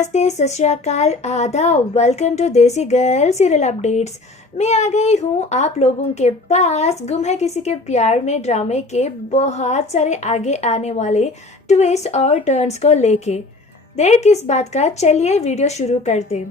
नमस्ते, सत श्री अकाल, आदाब। वेलकम टू देसी गर्ल सीरियल अपडेट्स। मैं आ गई हूँ आप लोगों के पास गुम है किसी के प्यार में ड्रामे के बहुत सारे आगे आने वाले ट्विस्ट और टर्न्स को लेके। देर किस बात का, चलिए वीडियो शुरू करते।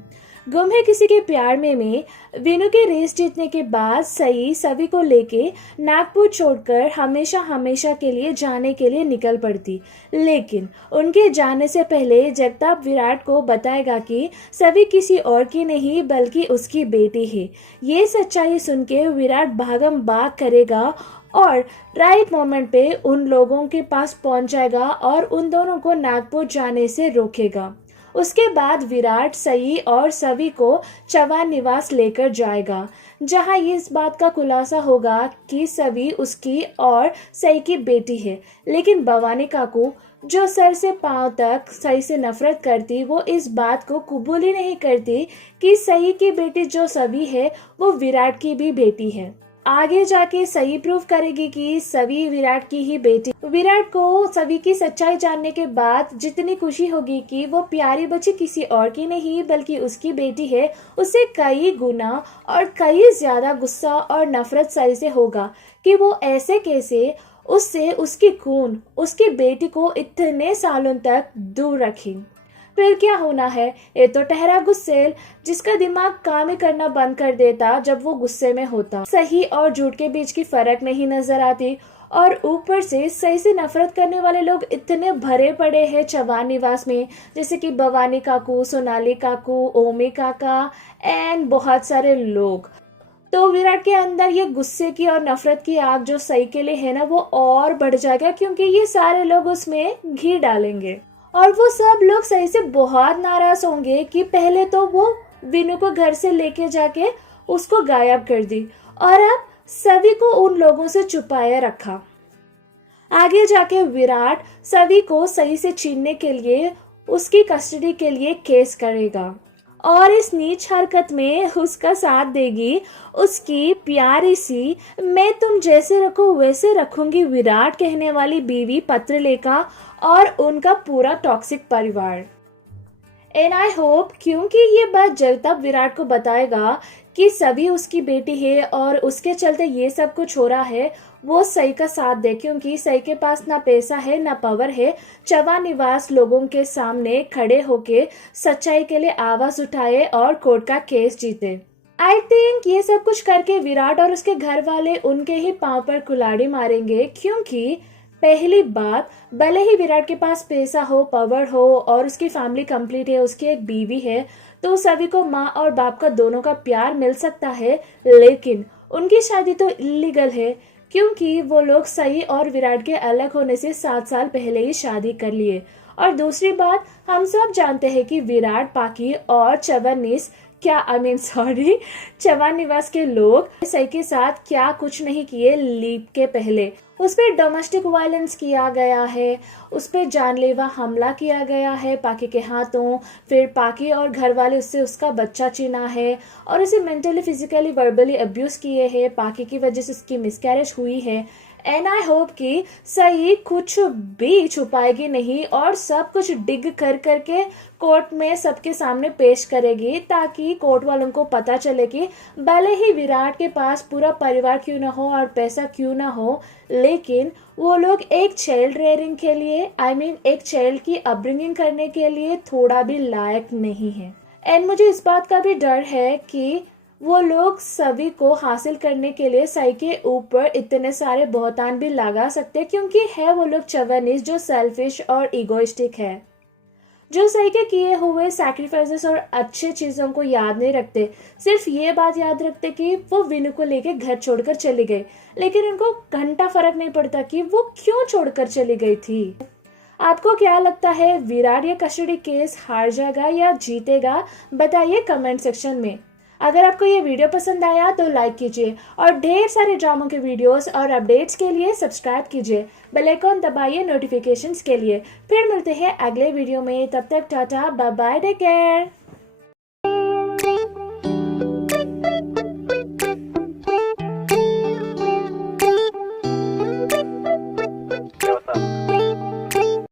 गुम है किसी के प्यार में वीनू के रेस जीतने के बाद सई सभी को लेके नागपुर छोड़कर हमेशा हमेशा के लिए जाने के लिए निकल पड़ती। लेकिन उनके जाने से पहले जगताप विराट को बताएगा कि सभी किसी और की नहीं बल्कि उसकी बेटी है। ये सच्चाई सुन के विराट भागम भाग करेगा और राइट मोमेंट पे उन लोगों के पास पहुंच जाएगा और उन दोनों को नागपुर जाने से रोकेगा। उसके बाद विराट सई और सभी को चौहान निवास लेकर जाएगा, जहां इस बात का खुलासा होगा कि सभी उसकी और सई की बेटी है। लेकिन भवानी काकू, जो सर से पांव तक सई से नफरत करती, वो इस बात को कबूल ही नहीं करती कि सई की बेटी जो सभी है वो विराट की भी बेटी है। आगे जाके सही प्रूव करेगी कि सभी विराट की ही बेटी। विराट को सभी की सच्चाई जानने के बाद जितनी खुशी होगी कि वो प्यारी बच्ची किसी और की नहीं बल्कि उसकी बेटी है, उससे कई गुना और कई ज्यादा गुस्सा और नफरत सही से होगा कि वो ऐसे कैसे उससे उसकी खून उसकी बेटी को इतने सालों तक दूर रखी। फिर क्या होना है, ये तो ठहरा गुस्सेल जिसका दिमाग काम ही करना बंद कर देता जब वो गुस्से में होता। सही और झूठ के बीच की फर्क नहीं नजर आती और ऊपर से सही से नफरत करने वाले लोग इतने भरे पड़े हैं चौहान निवास में, जैसे कि भवानी काकू, सोनाली काकू, ओमी काका एंड बहुत सारे लोग। तो विराट के अंदर ये गुस्से की और नफरत की आग जो सही के लिए है ना, वो और बढ़ जाएगा क्योंकि ये सारे लोग उसमें घी डालेंगे और वो सब लोग सही से बहुत नाराज होंगे कि पहले तो वो वीनू को घर से लेके जाके उसको गायब कर दी और अब सभी को उन लोगों से छुपाए रखा। आगे जाके विराट सभी को सही से छीनने के लिए उसकी कस्टडी के लिए केस करेगा और इस नीच हरकत में उसका साथ देगी उसकी प्यारी सी मैं तुम जैसे रखो वैसे रखूंगी विराट कहने वाली बीवी पत्रलेखा और उनका पूरा टॉक्सिक परिवार। एंड आई होप, क्योंकि ये बात जगताप विराट को बताएगा कि सभी उसकी बेटी है और उसके चलते ये सब कुछ हो रहा है, वो सही का साथ दे, क्योंकि सही के पास ना पैसा है ना पावर है चौहान निवास लोगों के सामने खड़े होके सच्चाई के लिए आवाज उठाए और कोर्ट का केस जीते। आई थिंक ये सब कुछ करके विराट और उसके घर वाले उनके ही पांव पर कुल्हाड़ी मारेंगे, क्योंकि पहली बात, भले ही विराट के पास पैसा हो, पावर हो और उसकी फैमिली कंप्लीट है, उसकी एक बीवी है, तो सभी को माँ और बाप का दोनों का प्यार मिल सकता है, लेकिन उनकी शादी तो इलीगल है क्योंकि वो लोग सही और विराट के अलग होने से 7 साल पहले ही शादी कर लिए। और दूसरी बात, हम सब जानते हैं कि विराट, पाकी और चौहान निवास के लोग सही के साथ क्या कुछ नहीं किए लीप के पहले। उस पर डोमेस्टिक वायलेंस किया गया है, उस पर जानलेवा हमला किया गया है पाकी के हाथों, फिर पाकी और घर वाले उससे उसका बच्चा छीना है और उसे मेंटली, फिजिकली, वर्बली अब्यूज किए हैं। पाकी की वजह से उसकी मिसकैरेज हुई है। एंड आई होप कि सही कुछ भी छुपाएगी नहीं और सब कुछ डिग कर करके कोर्ट में सबके सामने पेश करेगी, ताकि कोर्ट वालों को पता चले कि भले ही विराट के पास पूरा परिवार क्यों ना हो और पैसा क्यों ना हो, लेकिन वो लोग एक चाइल्ड रेयरिंग के लिए, एक चाइल्ड की अपब्रिंगिंग करने के लिए थोड़ा भी लायक नहीं है। एंड मुझे इस बात का भी डर है कि वो लोग सभी को हासिल करने के लिए सही के ऊपर इतने सारे बहुतान भी लगा सकते, क्योंकि है वो लोग चौहानिस जो सेल्फिश और इगोइस्टिक है, जो सही के किए हुए सैक्रिफाइसेस और अच्छे चीजों को याद नहीं रखते, सिर्फ ये बात याद रखते कि वो वीनू को लेके घर छोड़कर चली गई, लेकिन उनको घंटा फर्क नहीं पड़ता कि वो क्यों छोड़कर चली गई थी। आपको क्या लगता है, विराट ये कस्टडी केस हार जाएगा या जीतेगा? बताइए कमेंट सेक्शन में। अगर आपको ये वीडियो पसंद आया तो लाइक कीजिए और ढेर सारे ड्रामों के वीडियोस और अपडेट्स के लिए सब्सक्राइब कीजिए। बेल आइकॉन दबाइए नोटिफिकेशंस के लिए। फिर मिलते हैं अगले वीडियो में, तब तक ta-ta, bye bye, take care.